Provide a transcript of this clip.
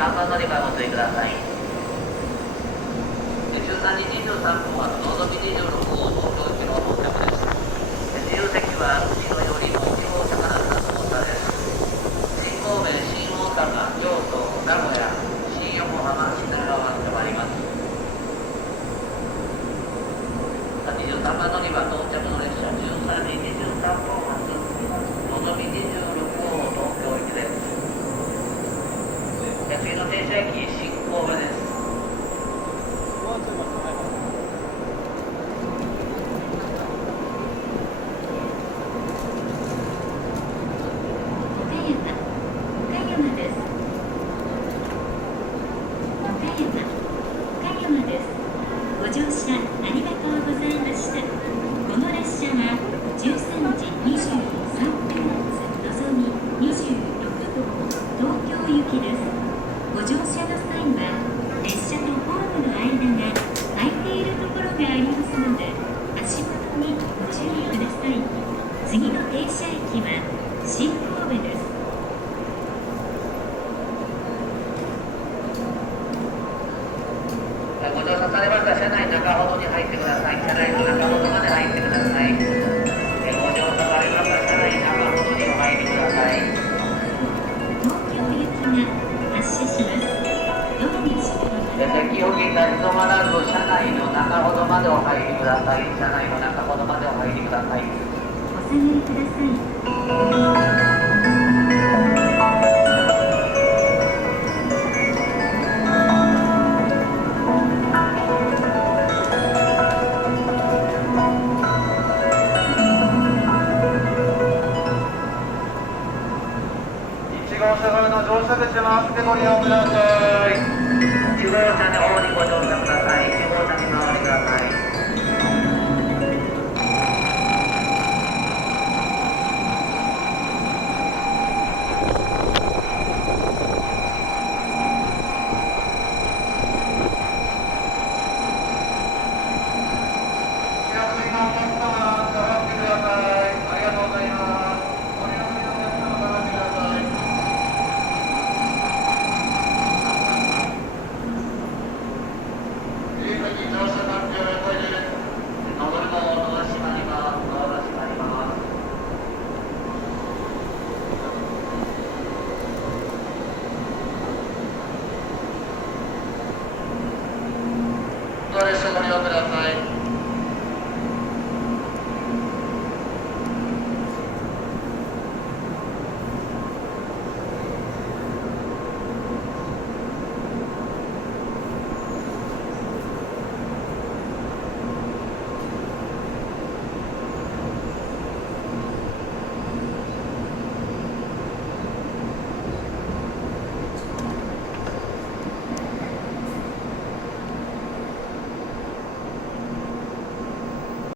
3番乗り場をご注意ください。13時23分はのぞみ26号東京行きの到着です。自由席は後ろよりも希望者からの重さです。新神戸、新大阪、京都、名古屋、新横浜、品川とまります。23番乗り場到着の列車13時23分発のぞみ26号東京行きです。次の停車駅新神戸です。ご乗車ありがとうございました。この列車は13時23分発のぞみ26号東京行きです。ご乗車の際は列車とホームの間が空いているところがありますので足元にご注意ください。次の停車駅は新神戸です。ご乗車されました車内中ほどに入ってください。車内の中ほどまで入ってください。ご乗車されました車内中ほどにお入りください。東京行きが発車します。ドアに閉めます。敵を立ち止まらず車内の中ほどまでお入りください。車内の中ほどまでお入りください。お下がりください。1号車側の乗車口回ってご利用ください。1号車の方にご乗車ください。1号車に回りください。気休みのお客様、下がってください。ありがとうございます。お見送りのお客様、下がってください。自由席乗車環境横入りです。のぞみのドア閉まります。ドアが閉まります。ドア列車ご利用ください。